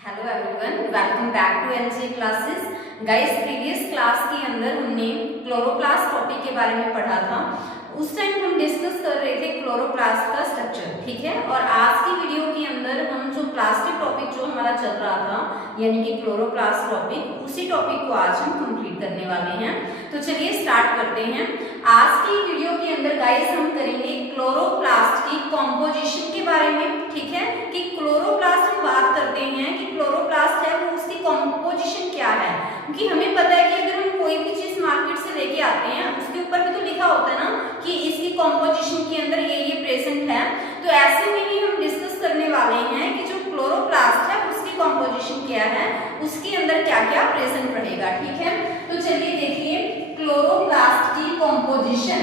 Hello everyone, welcome back to NC classes. Guys, previous class के अंदर हमने chloroplast topic के बारे में पढ़ा था। उस टाइम हम डिस्कस कर रहे थे क्लोरोप्लास्ट का स्ट्रक्चर, ठीक है। और आज की वीडियो के अंदर हम जो प्लास्टिक टॉपिक जो हमारा चल रहा था, यानी कि क्लोरोप्लास्ट टॉपिक, उसी टॉपिक को आज हम कंप्लीट करने वाले हैं। तो चलिए स्टार्ट करते हैं। आज की वीडियो के अंदर गाइस हम करेंगे क्लोरोप्लास्ट की कॉम्पोजिशन के बारे में, ठीक है। कि क्लोरोप्लास्ट हम बात करते हैं कि क्लोरोप्लास्ट है वो उसकी कॉम्पोजिशन क्या है, क्योंकि हमें पता है कि अगर हम कोई भी चीज मार्केट से लेके आते हैं उसके ऊपर भी तो लिखा होता है ना कि इसकी कॉम्पोजिशन के अंदर ये प्रेजेंट है। तो ऐसे में ही हम डिस्कस करने वाले हैं कि जो क्लोरोप्लास्ट है उसकी कॉम्पोजिशन क्या है, उसके अंदर क्या क्या प्रेजेंट रहेगा, ठीक है। तो चलिए देखिए क्लोरोप्लास्ट की कॉम्पोजिशन,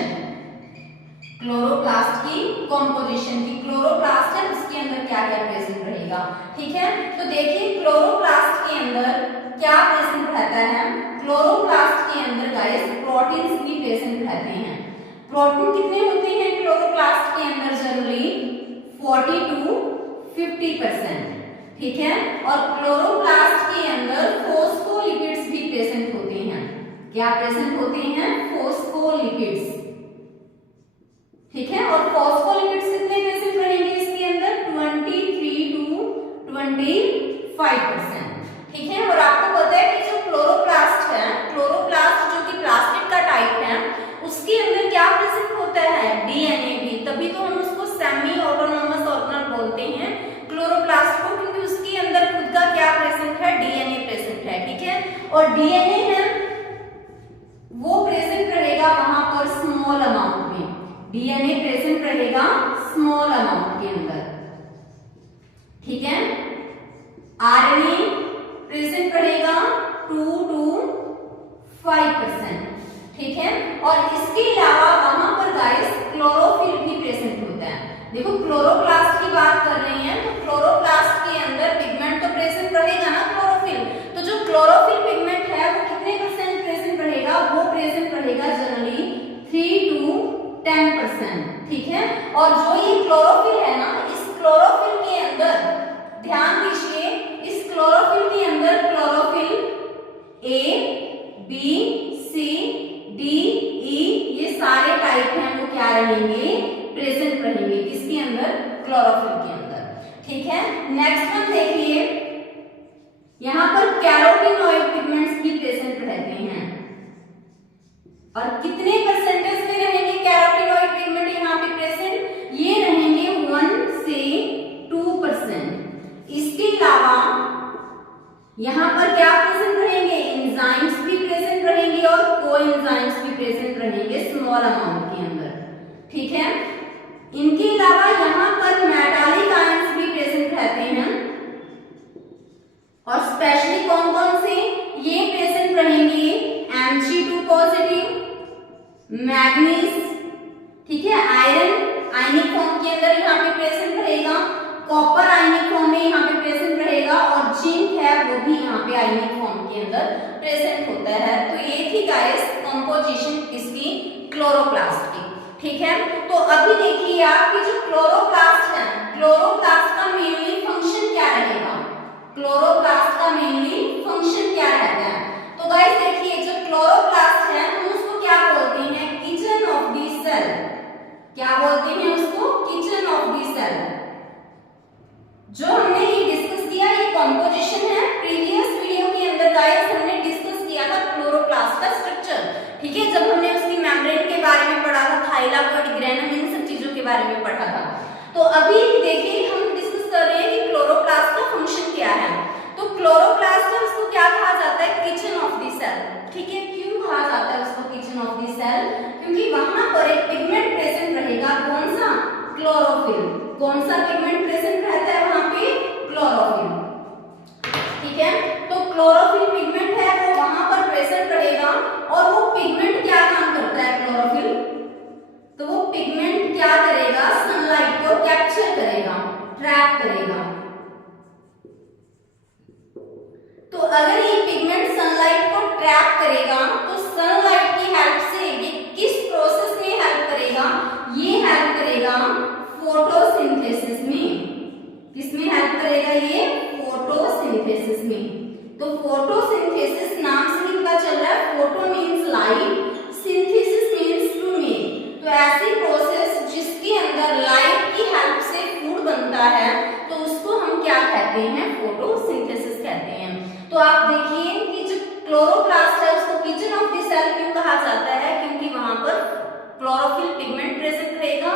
क्लोरोप्लास्ट की कॉम्पोजिशन की क्लोरोप्लास्ट है उसके अंदर क्या क्या प्रेजेंट रहेगा, ठीक है। तो देखिए क्लोरोप्लास्ट के अंदर क्या प्रेजेंट रहता है। क्लोरोप्लास्ट के अंदर गाइस प्रोटीन्स भी प्रेजेंट रहते हैं। प्रोटीन कितने होते हैं क्लोरोप्लास्ट के अंदर? जनरली 40 to 50%, ठीक है। और क्लोरोप्लास्ट के अंदर फोस्फोलिपिड्स भी प्रेजेंट होते हैं। क्या प्रेजेंट होते हैं? फोस्फोलिपिड्स, ठीक है। और फोस्फोलिपिड्स कितने प्रेजेंट रहेंगे इसके अंदर? 23 to 25%, ठीक है। और आपको पता है कि जो क्लोरोप्लास्ट है, क्लोरोप्लास्ट जो कि प्लास्टिक का टाइप है, उसके अंदर क्या प्रेजेंट होता है? डीएनए भी। तभी तो हम उसको सेमी ऑटोनोमस ऑर्गेनल बोलते हैं क्लोरोप्लास्ट को, क्योंकि उसके अंदर खुद का क्या प्रेजेंट है? डीएनए प्रेजेंट है, ठीक है। और डीएनए है वो प्रेजेंट रहेगा वहां पर स्मॉल अमाउंट में। डीएनए प्रेजेंट रहेगा स्मॉल अमाउंट के अंदर, ठीक है। आरएनए प्रेजेंट रहेगा 2 to 5%, ठीक है। और इसके अलावा वहां पर गाइस क्लोरोफिल भी प्रेजेंट होता है। देखो क्लोरोप्लास्ट की बात कर रहे हैं तो क्लोरोप्लास्ट के अंदर पिगमेंट तो प्रेजेंट रहेगा ना, क्लोरोफिल। तो जो क्लोरोफिल पिगमेंट है वो कितने परसेंट प्रेजेंट रहेगा? वो प्रेजेंट रहेगा जनरली 3 to 10%, ठीक है। और जो ये क्लोरोफिल है ना, इस क्लोरोफिल के अंदर ध्यान दीजिए, इस क्लोरोफिल के अंदर chlorophyll A, B, C, D, ई ये सारे टाइप हैं वो क्या रहेंगे? प्रेजेंट रहेंगे। किसके अंदर? क्लोरोफिल के अंदर, ठीक है। नेक्स्ट वन देखिए, यहां पर कैरोटीनॉइड पिगमेंट्स भी प्रेजेंट रहते हैं। और कितने परसेंटेज में रहेंगे कैरोटीनॉइड पिगमेंट यहाँ पे प्रेजेंट? ये रहेंगे 1 से 2%। इसके अलावा यहाँ पर क्या प्रेजेंट रहेंगे? एंजाइम्स भी प्रेजेंट रहेंगे और कोएंजाइम्स भी प्रेजेंट रहेंगे स्मॉल अमाउंट के अंदर, ठीक है। इनके अलावा यहाँ पर मेटालिक आयंस भी प्रेजेंट रहते हैं। और स्पेशली कौन कौन से ये प्रेजेंट रहेंगे? Mg2 पॉजिटिव, मैग्नीज, ठीक है। आयरन आयनिक फॉर्म के अंदर यहाँ पे प्रेजेंट रहेगा, कॉपर आयनिक फॉर्म में यहाँ पे प्रेजेंट रहेगा, और जिंक है वो भी यहाँ पे आयनिक फॉर्म के अंदर प्रेजेंट होता है। तो ये थी गाइस कंपोजिशन किसकी? क्लोरोप्लास्ट की, ठीक है। तो अभी देखिए आप कि जो क्लोरोप्लास्ट है, क्लोरोप्लास्ट का मेनली फंक्शन क्या रहेगा? क्लोरोप्लास्ट का मेनली फंक्शन क्या रहता है? तो गाइस देखिए जो क्लोरोप्लास्ट है हम उसको क्या बोलते हैं? Kitchen of the cell. क्या बोलते हैं उसको? Kitchen of the cell. जो हमने ये डिस्कस किया ये कॉम्पोजिशन है। प्रीवियस वीडियो के अंदर गाइस हमने डिस्कस किया था क्लोरोप्लास्ट का स्ट्रक्चर, ठीक है। जब हमने उसकी मेम्ब्रेन के बारे में पढ़ा था, थाइलाकोइड, ग्रेनम, इन सब चीजों के बारे में पढ़ा था। तो अभी देखिए हम डिस्कस कर रहे हैं कि क्लोरोप्लास्ट का फंक्शन क्या है। तो क्लोरोप्लास्ट है उसको क्या कहा जाता है? किचन ऑफ द सेल, ठीक है। क्यों कहा जाता है उसको किचन ऑफ द सेल? क्योंकि वहां पर एक पिगमेंट प्रेजेंट रहेगा। कौन सा? क्लोरोफिल। कौन सा पिगमेंट प्रेजेंट रहता है वहां पे? क्लोरोफिल, ठीक है। तो क्लोरोफिल पिगमेंट है वो वहां पर प्रेजेंट रहेगा। और वो पिगमेंट क्या काम करता है? क्लोरोफिल, तो वो पिगमेंट क्या करेगा? सनलाइट को कैप्चर करेगा, ट्रैप करेगा। तो अगर ये पिगमेंट सनलाइट को ट्रैप करेगा तो सनलाइट की हेल्प से ये किस प्रोसेस में हेल्प करेगा? ये हेल्प करेगा फोटोसिंथेसिस में, कहते हैं, फोटोसिंथेसिस कहते हैं। तो आप देखिए कि जो क्लोरोप्लास्ट है उसको किचन ऑफ द सेल क्यों कहा जाता है, क्योंकि वहां पर क्लोरोफिल पिगमेंट प्रेजेंट रहेगा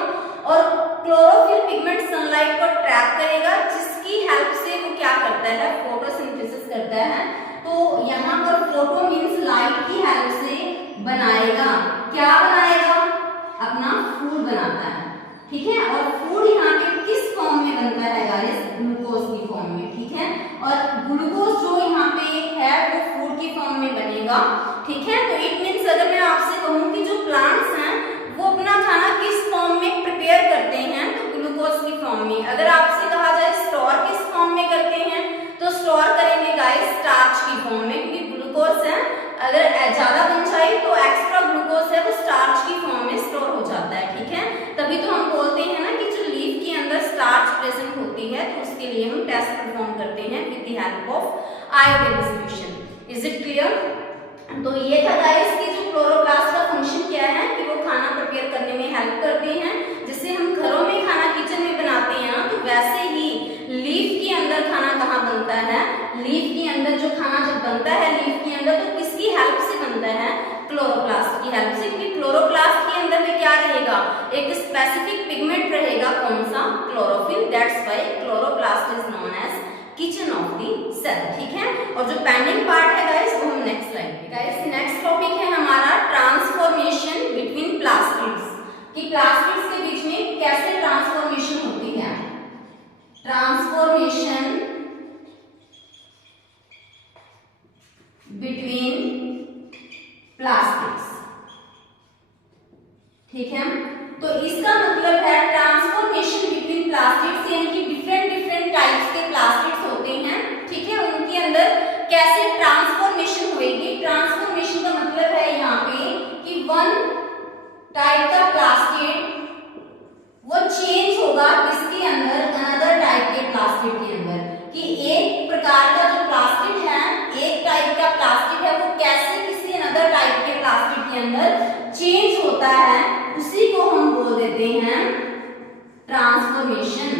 और क्लोरोफिल पिगमेंट सनलाइट को ट्रैप करेगा, जिसकी हेल्प से वो क्या करता है, फोटोसिंथेसिस करता है। तो यहाँ पर फोटो मींस लाइट की हेल्प से बनाएगा, क्या बनाएगा, अपना फूड बनाता है, ठीक है। और फूड यहाँ पे किस फॉर्म में बनता है गाइस, ग्लूकोज की फॉर्म में, ठीक है। और ग्लूकोज जो यहाँ पे है वो फूड की फॉर्म में बनेगा, ठीक है। तो इट मींस अगर मैं आपसे कहूँ कि जो प्लांट्स हैं वो अपना खाना किस फॉर्म में प्रिपेयर करते हैं, तो ग्लूकोज की फॉर्म में। अगर आपसे कहा जाए स्टोर किस फॉर्म में करते हैं, तो स्टोर करेंगे गाइस स्टार्च की फॉर्म में, क्योंकि ग्लूकोज है अगर ज्यादा बन जाए तो एक्स्ट्रा ग्लूकोज है वो स्टार्च की फॉर्म में स्टोर हो जाता है, ठीक है। तभी तो हम बोलते हैं ना कि जो लीफ के अंदर स्टार्च प्रेजेंट होती है, तो उसके लिए हम टेस्ट परफॉर्म करते हैं with the help of iodine distribution. Is it clear? तो ये था गाइस कि जो क्लोरोप्लास्ट का फंक्शन क्या है कि वो खाना प्रिपेयर करने में हेल्प करते हैं। जैसे हम घरों में खाना किचन में बनाते हैं ना, तो वैसे ही लीफ के अंदर खाना कहाँ बनता है, लीफ के अंदर जो खाना जब बनता है लीफ के अंदर, तो किसकी हेल्प से बनता है, क्लोरोप्लास्ट की हेल्प से। क्योंकि क्लोरोप्लास्ट के अंदर में क्या रहेगा, एक स्पेसिफिक पिगमेंट रहेगा, कौन सा, chlorophyll. That's why chloroplast is known as kitchen of the cell, ठीक है। और जो पेंडिंग पार्ट है गाइस वो हम नेक्स्ट स्लाइड पे, गाइस नेक्स्ट टॉपिक है हमारा ट्रांसफॉर्मेशन बिटवीन प्लास्टिड्स, कि प्लास्टिड्स के बीच में कैसे ट्रांसफॉर्मेशन होती है, ट्रांसफॉर्मेशन बिटवीन प्लास्टिड्स, ठीक है। तो इसका मतलब है ट्रांसफॉर्मेशन बिटवीन प्लास्टिड्स, यानी कि डिफरेंट डिफरेंट टाइप्स के प्लास्टिड्स होते हैं, ठीक है, उनके अंदर कैसे ट्रांसफॉर्मेशन होगी। ट्रांसफॉर्मेशन का मतलब है यहाँ पे कि वन टाइप का प्लास्टिड वो चेंज होगा किसके अंदर, अनदर टाइप के प्लास्टिड के अंदर, कि एक प्रकार का जो प्लास्टिड है, एक टाइप का प्लास्टिड है, वो कैसे किसी अनदर टाइप के प्लास्टिड के अंदर चेंज होता है, उसी को हम बोल देते हैं ट्रांसफॉर्मेशन,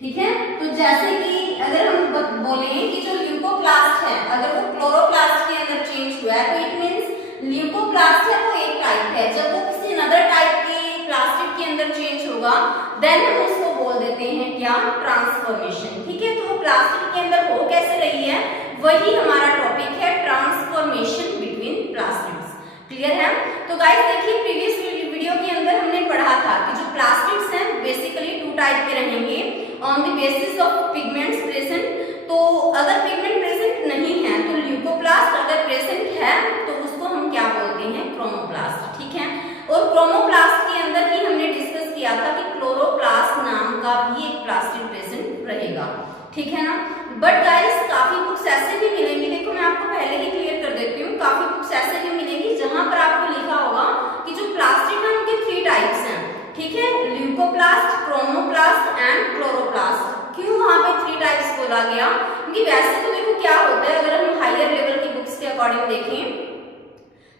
ठीक है। तो जैसे कि अगर हम बोलें कि जो ल्यूकोप्लास्ट है, अगर वो क्लोरोप्लास्ट के अंदर चेंज हुआ है, तो इट मींस ल्यूकोप्लास्ट है वो एक टाइप है, जब वो किसी अनदर टाइप के प्लास्टिड के अंदर चेंज होगा देन हम उसको बोल देते हैं क्या, ट्रांसफॉर्मेशन, ठीक है। तो वो प्लास्टिड के अंदर हो कैसे रही है, वही हमारा टॉपिक है ट्रांसफॉर्मेशन बिटवीन प्लास्टिड्स, क्लियर है। तो गाइस देखिए प्रीवियस वीडियो के अंदर हमने पढ़ा था कि जो प्लास्टिड्स हैं बेसिकली टू टाइप के रहेंगे on the basis of pigments present. तो अगर पिगमेंट प्रेजेंट नहीं है तो ल्यूकोप्लास्ट, अगर प्रेजेंट है तो उसको हम क्या बोलते हैं, क्रोमोप्लास्ट, ठीक है। और क्रोमोप्लास्ट के अंदर ही हमने डिस्कस किया था कि क्लोरोप्लास्ट नाम का भी एक प्लास्टिड प्रेजेंट रहेगा, ठीक है ना। बट गाइस काफी बुक्स ऐसे भी मिलेंगी, देखो मैं आपको पहले ही क्लियर कर देती हूँ, काफी बुक्स ऐसे भी मिलेंगी जहां पर आपको लिखा होगा कि जो प्लास्टिड है उनके 3 टाइप्स हैं, ठीक है, ल्यूकोप्लास्ट, क्रोमोप्लास्ट एंड क्लोरोप्लास्ट। क्यों वहां पे 3 टाइप्स बोला गया, क्योंकि वैसे तो देखो क्या होता है, अगर हम हायर लेवल की बुक्स के अकॉर्डिंग देखें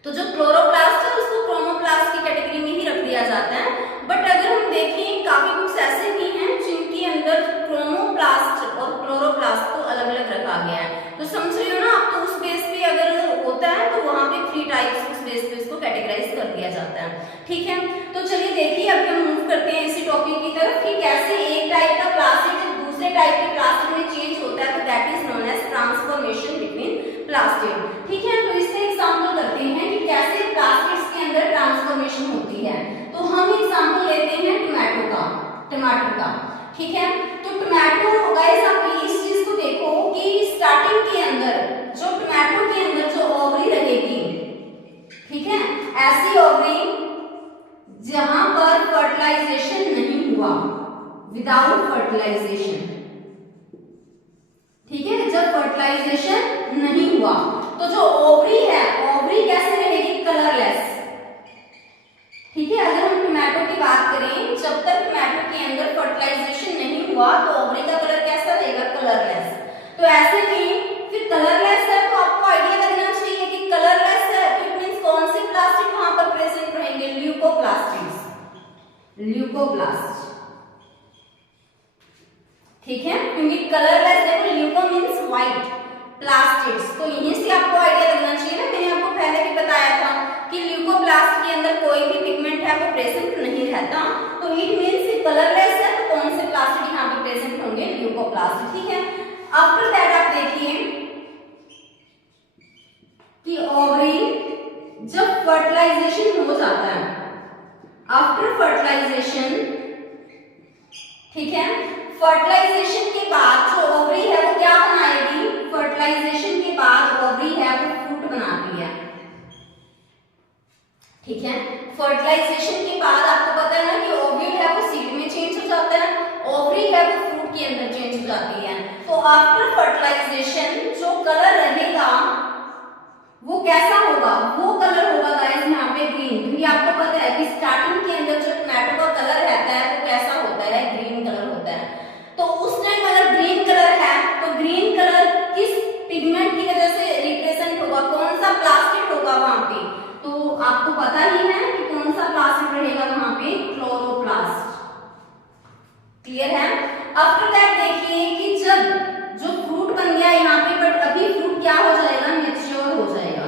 तो जो क्लोरोप्लास्ट है उसको क्रोमोप्लास्ट की कैटेगरी में ही रख दिया जाता है। बट अगर हम देखें काफी बुक्स ऐसे भी हैं जिनके अंदर क्रोमोप्लास्ट और क्लोरोप्लास्ट को अलग अलग रखा गया है। तो समझ रहे हो ना आप, तो उस बेस पे अगर होता है तो वहां पे 3 टाइप्स उस बेस पे उसको कैटेगराइज कर दिया जाता है, ठीक है। तो चलिए देखिए अब हम मूव करते हैं इसी टॉपिक की तरफ कि कैसे एक टाइप का प्लास्टिड जब दूसरे टाइप के प्लास्टिड में चेंज होता है, तो that is known as transformation between plastid, ठीक है। तो इससे एग्जांपल करते हैं कि कैसे प्लास्टिड्स के अंदर ट्रांसफॉर्मेशन होती है। तो हम एग्जांपल लेते हैं टमाटर का, ठीक है। तो टमाटो गाइस आप इस चीज को देखो कि स्टार्टिंग के अंदर जो टमाटो के अंदर जो ओवरी रहेगी, ठीक है, ऐसी ओवरी जहां पर फर्टिलाइजेशन नहीं हुआ, विदाउट फर्टिलाइजेशन, ठीक है, जब फर्टिलाइजेशन नहीं हुआ तो जो ओवरी है, ओवरी कैसे रहेगी, कलरलेस, ठीक है। अगर हम टमाटो की बात करें, जब तक टमाटो के अंदर फर्टिलाइजेशन नहीं हुआ तो ओवरी का कलर कैसा रहेगा, कलरलेस। तो ऐसे में फिर कलरलेस है तो आपको आइडिया लगना चाहिए कि कलरलेस है तो इट मींस कौन से प्लास्टिड वहां पर प्रेजेंट रहेंगे, ल्यूकोप्लास्ट, ठीक है। प्रेजेंट नहीं रहता, तो इट मीन्स कलरलेस है, तो कौन से प्लास्टिड यहाँ पे प्रेजेंट होंगे, ल्यूकोप्लास्ट, ठीक है। आफ्टर दैट आप देखिए कि ओवरी जब फर्टिलाइजेशन हो जाता है, आफ्टर फर्टिलाइजेशन, ठीक है, फर्टिलाइजेशन के बाद जो ओवरी है वो क्या बनाएगी, फर्टिलाइजेशन के बाद ओवरी है वो फ्रूट बनाती है, ठीक है। फर्टिलाइजेशन के बाद आपको पता है ना कि ओव्यूल है वो सीड में चेंज हो जाता है, ओवरी है वो फ्रूट के अंदर चेंज हो जाती है। तो आफ्टर फर्टिलाइजेशन जो कलर रहेगा वो कैसा होगा, वो कलर होगा गाइस यहाँ पे ग्रीन, क्योंकि आपको पता है कि स्टार्टिंग के अंदर जो टोमेटो का कलर रहता है वो कैसा होता है, ग्रीन कलर होता है। तो उस टाइम अगर ग्रीन कलर है तो ग्रीन कलर किस पिगमेंट की वजह से रिप्रेजेंट होगा, कौन सा प्लास्टिड होगा वहां पे, तो आपको पता ही है कि कौन सा प्लास्टिड रहेगा वहां पे, क्लोरोप्लास्ट, क्लियर है। आफ्टर दैट देखिए कि जब जो फ्रूट बन गया यहाँ पे, बट अभी फ्रूट क्या हो जाएगा, मैच्योर हो जाएगा।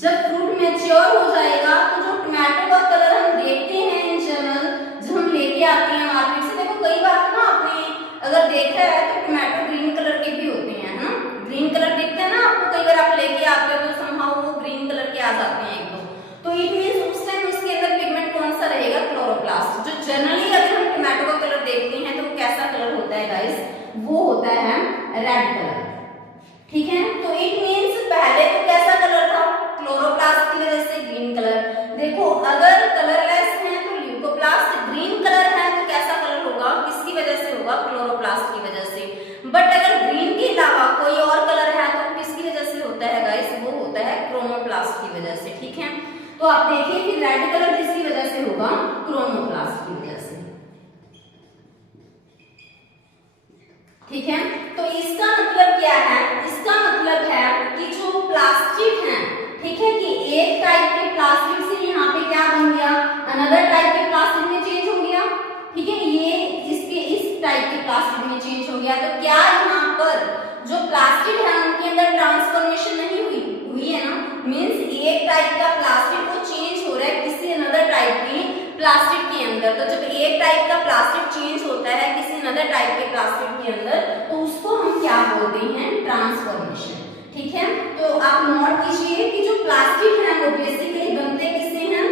जब फ्रूट मैच्योर हो जाएगा तो जो टोमेटो का कलर हम देखते हैं इन जनरल, जो हम लेके आते हैं मार्केट से, देखो कई बार ना आपने अगर देखा है तो टोमेटो ग्रीन कलर के भी होते हैं, है ना, ग्रीन कलर देखते हैं ना आपको, कई बार आप लेके आते हो तो समहाउ वो ग्रीन कलर के आ जाते हैं एक दो, तो इट मींस उस टाइम उसके अंदर पिगमेंट कौन सा रहेगा, क्लोरोप्लास्ट। जो जनरली अगर हम टोमेटो का कलर देखते हैं तो वो कैसा कलर होता है गाइस, वो होता है रेड कलर, ठीक है। तो इट मींस पहले तो कैसा कलर था, क्लोरोप्लास्ट की वजह से ग्रीन कलर। देखो अगर कलरलेस है तो ल्यूकोप्लास्ट, ग्रीन कलर है तो कैसा कलर होगा, किसकी वजह से होगा, क्लोरोप्लास्ट की वजह से। बट अगर ग्रीन के अलावा कोई और कलर है तो किसकी वजह से होता है गाइस, वो होता है क्रोमोप्लास्ट की वजह से, ठीक है। तो आप देखिए कि रेड कलर किसकी वजह से होगा, क्रोमोप्लास्ट की वजह से, ठीक है। तो इसका मतलब क्या है, इसका मतलब है कि जो प्लास्टिड है, ठीक है, कि एक टाइप के प्लास्टिड से यहाँ पे क्या बन गया, अनदर टाइप के प्लास्टिड में चेंज हो गया, ठीक है, ये इसके इस टाइप के प्लास्टिड में चेंज हो गया। तो क्या यहाँ पर जो प्लास्टिड है उनके अंदर ट्रांसफॉर्मेशन नहीं हुई है ना, मींस एक टाइप का प्लास्टिड वो चेंज हो रहा है किसी अनदर टाइप के प्लास्टिड के अंदर। तो जब एक टाइप का प्लास्टिड चेंज होता है किसी अनदर टाइप के प्लास्टिड के अंदर, तो उसको हम क्या बोलते हैं, ट्रांसफॉर्मेशन, ठीक है। तो आप नोट कीजिए कि जो प्लास्टिड है वो बेसिकली बनते किससे हैं,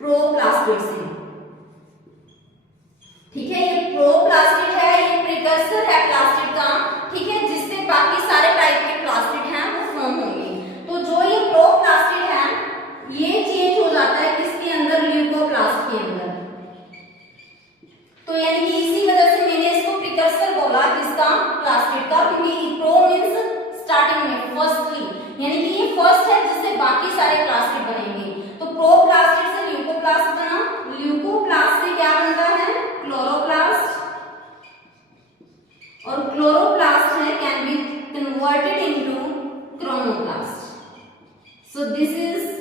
प्रोप्लास्टिड से, ठीक है। ये प्रोप्लास्टिड है, ये प्रिकर्सर है प्लास्टिड का, ठीक है, जिससे बाकी सारे टाइप के प्लास्टिड हैं वो फॉर्म होंगे। तो जो ये प्रोप्लास्टिड है ये चेंज हो जाता है किसके अंदर, ल्यूकोप्लास्ट के अंदर। तो यानी कि इसी वजह से मैंने इसको प्रिकर्सर बोला, किसका, प्लास्टिड का, क्योंकि प्रो मींस स्टार्टिंग में, फर्स्टली, यानी कि ये फर्स्ट है जिससे बाकी सारे प्लास्टिड बनेंगे। तो प्रोप्लास्टिड से ल्यूकोप्लास्ट बना, ल्यूकोप्लास्ट से क्या बनता है, क्लोरोप्लास्ट, और क्लोरोप्लास्ट है can be converted into chromoplast. So this is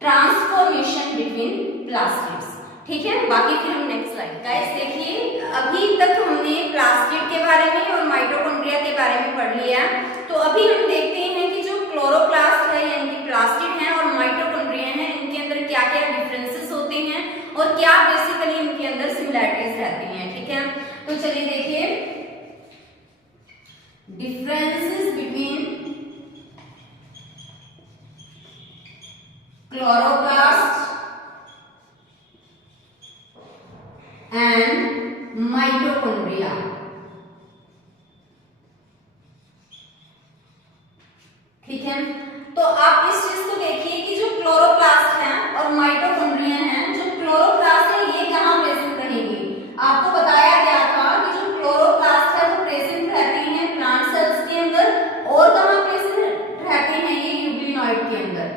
transformation between plastids, ठीक है। बाकी फिर हम नेक्स्ट स्लाइड, गाइस देखिए अभी तक हमने प्लास्टिड के बारे में और माइटोकॉन्ड्रिया के बारे में पढ़ लिया। तो अभी हम देखते हैं कि जो क्लोरोप्लास्ट है यानी कि प्लास्टिड है और माइटोकॉन्ड्रिया है, इनके अंदर क्या क्या डिफरेंसेस होते हैं और क्या बेसिकली इनके अंदर सिमिलैरिटीज रहती हैं, ठीक है। तो चलिए देखिए differences between chloroplast and mitochondria, ठीक है। तो आप इस चीज को देखिए कि जो क्लोरोप्लास्ट है और माइटोकॉन्ड्रिया है, जो क्लोरोप्लास्ट है ये कहाँ प्रेजेंट रहेगी, आपको बताया गया था कि जो क्लोरोप्लास्ट है वो प्रेजेंट रहती है प्लांट सेल्स के अंदर, और कहाँ प्रेजेंट रहते हैं ये यूग्लिनॉइड के अंदर,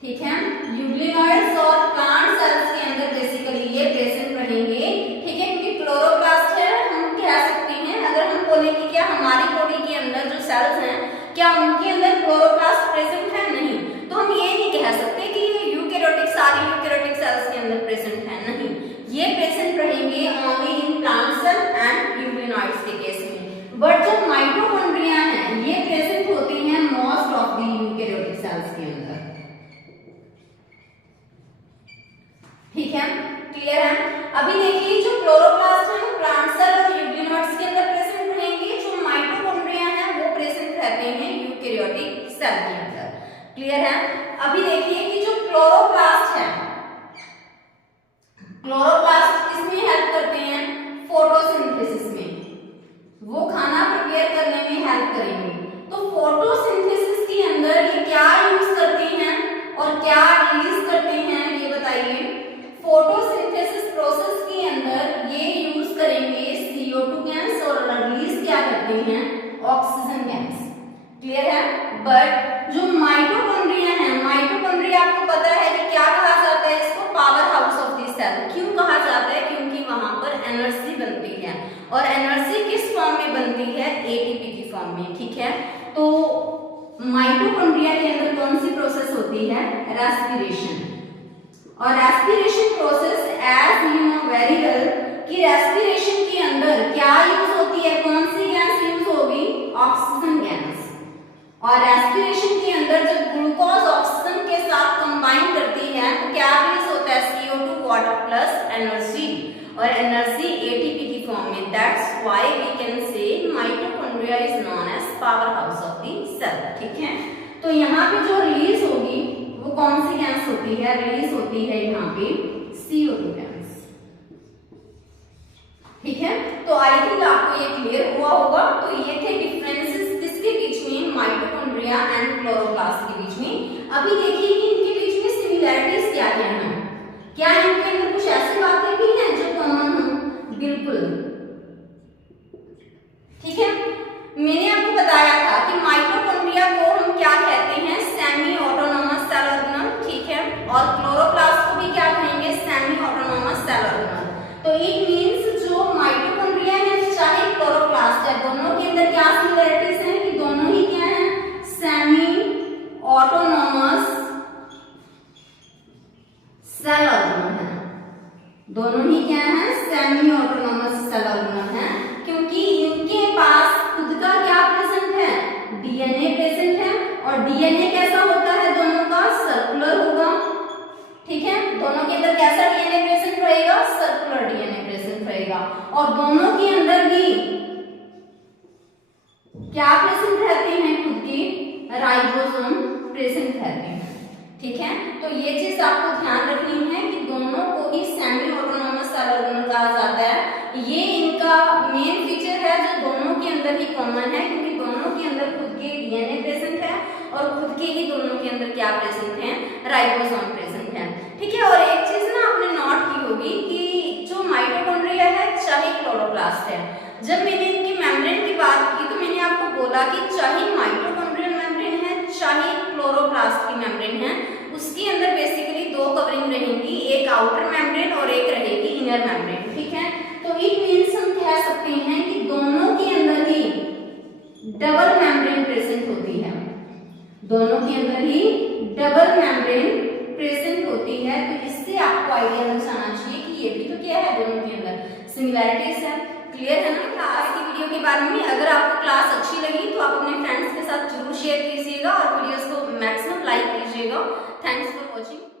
ठीक है। यूग्लिनॉइड्स और प्लांट सेल्स के अंदर बेसिकली ये प्रेजेंट रहेंगे, ठीक है, क्योंकि क्लोरोप्लास्ट है, हम कह सकते हैं अगर हम बोले कि क्या हमारी बॉडी के अंदर जो सेल्स हैं क्या उनके अंदर क्लोरोप्लास्ट प्रेजेंट है, नहीं, तो हम ये नहीं कह सकते कि ये यूकैरियोटिक सारी यूकैरियोटिक सेल्स के अंदर प्रेजेंट है, नहीं, ये प्रेजेंट रहेंगे only in plant cell and euglenoids के केस में। बट जो माइटोकॉन्ड्रिया है ये प्रेजेंट होती हैं most of the eukaryotic cells के अंदर, ठीक है, क्लियर है। अभी देखिए जो क्लोरोप्लास्ट है वो प्लांट सेल और यूकेरियोट्स के अंदर प्रेजेंट रहेंगे, जो माइटोकॉन्ड्रिया है वो प्रेजेंट रहते हैं यूकेरियोटिक सेल के अंदर, क्लियर है। अभी देखिए कि जो क्लोरोप्लास्ट है, क्लोरोप्लास्ट किसमें हेल्प करते हैं, फोटोसिंथेसिस में, वो खाना प्रिपेयर करने में हेल्प करेंगे। तो फोटोसिंथेसिस के अंदर ये क्या यूज करते हैं और क्या रिलीज करते हैं ये बताइए। फोटोसिंथेसिस प्रोसेस के अंदर ये यूज करेंगे CO2 गैस और रिलीज क्या करते हैं, ऑक्सीजन गैस, क्लियर है। बट जो माइटोकॉन्ड्रिया है, माइटोकॉन्ड्रिया आपको पता है कि क्या कहा जाता है इसको, powerhouse of the cell. क्यों कहा जाता है, क्योंकि वहां पर एनर्जी बनती है, और एनर्जी किस फॉर्म में बनती है, ATP की फॉर्म में, ठीक है। तो माइटोकॉन्ड्रिया के अंदर कौन सी प्रोसेस होती है, रेस्पिरेशन। और respiration process as you know very well कि रेस्पिरेशन के अंदर क्या यूज होती है, कौन सी गैस यूज होगी, ऑक्सीजन गैस। और रेस्पिरेशन के अंदर जब ग्लूकोज ऑक्सीजन के साथ कंबाइन करती है तो क्या रिलीज होता है, CO2 वाटर प्लस एनर्जी, और एनर्जी ATP की फॉर्म में। That's why we can say mitochondria is known as powerhouse of the cell, ठीक है। तो यहाँ पे जो रिलीज होगी वो कौन सी गैस होती है, रिलीज होती है यहाँ पे CO2 गैस, ठीक है। तो आई थिंक आपको ये क्लियर हुआ होगा। तो ये थे डिफरेंसेस किसके बीच में, माइटोकॉन्ड्रिया एंड क्लोरोप्लास्ट के बीच में। अभी देखिए कि इनके बीच में सिमिलैरिटीज क्या क्या हैं, क्या इनके अंदर कुछ ऐसी बातें भी हैं जो कॉमन हो, बिल्कुल, ठीक है। मैंने आपको बताया था कि माइटोकॉन्ड्रिया को हम क्या कहते हैं, सेमी ऑटोनोमस सेल ऑर्गेनल, ठीक है, और क्लोरोप्लास्ट को भी क्या कहेंगे, सेमी ऑटोनोमस सेल ऑर्गेनल। तो इट मींस जो माइटोकॉन्ड्रिया है चाहे क्लोरोप्लास्ट है, दोनों के अंदर क्या सिमिलरिटीज हैं कि दोनों ही क्या हैं, सेमी ऑटोनोमस सेल ऑर्गेनल है, दोनों ही क्या है, सेमी ऑटोनोमस सेल ऑर्गेनल है, क्योंकि इनके पास खुद का क्या प्रेजेंट है, DNA प्रेजेंट है। और DNA कैसा होता है, दोनों का सर्कुलर होगा, ठीक है। दोनों के अंदर कैसा DNA प्रेजेंट रहेगा, सर्कुलर DNA प्रेजेंट रहेगा। और दोनों के अंदर ही क्या प्रेजेंट रहते हैं, खुद के राइबोसोम प्रेजेंट रहते हैं, ठीक है। तो ये चीज आपको ध्यान रखनी है कि दोनों को ही सेमी ऑटोनोमस सेल ऑर्गेनल कहा जाता है। ये इनका मेन फीचर है जो दोनों के अंदर ही कॉमन है, क्योंकि दोनों के अंदर खुद के DNA प्रेजेंट है और खुद के ही दोनों के अंदर क्या प्रेजेंट है, राइबोसोम प्रेजेंट है, ठीक है। और एक चीज ना आपने नोट की होगी कि जो माइटोकॉन्ड्रिया है चाहे क्लोरोप्लास्ट है, जब मैंने इनकी मेम्ब्रेन की बात की तो मैंने आपको बोला कि चाहे माइटोकॉन्ड्रियल मेम्ब्रेन है चाहे क्लोरोप्लास्ट की मेम्ब्रेन है, उसके अंदर बेसिकली दो कवरिंग रहेंगी, एक आउटर मेम्ब्रेन और एक रहेगी इनर मेम्ब्रेन, ठीक है। तो इट मींस हम कह सकते हैं कि दोनों के अंदर ही डबल मेम्ब्रेन प्रेजेंट होती है, दोनों के अंदर ही डबल मेम्ब्रेन प्रेजेंट होती है। तो इससे आपको आइडिया लग जाना चाहिए कि ये भी तो क्या है, दोनों के अंदर सिमिलैरिटीज है, क्लियर है ना। आज की वीडियो के बारे में अगर आपको क्लास अच्छी लगी तो आप अपने फ्रेंड्स के साथ जरूर शेयर कीजिएगा और वीडियोस को मैक्सिमम लाइक कीजिएगा। Thanks for watching.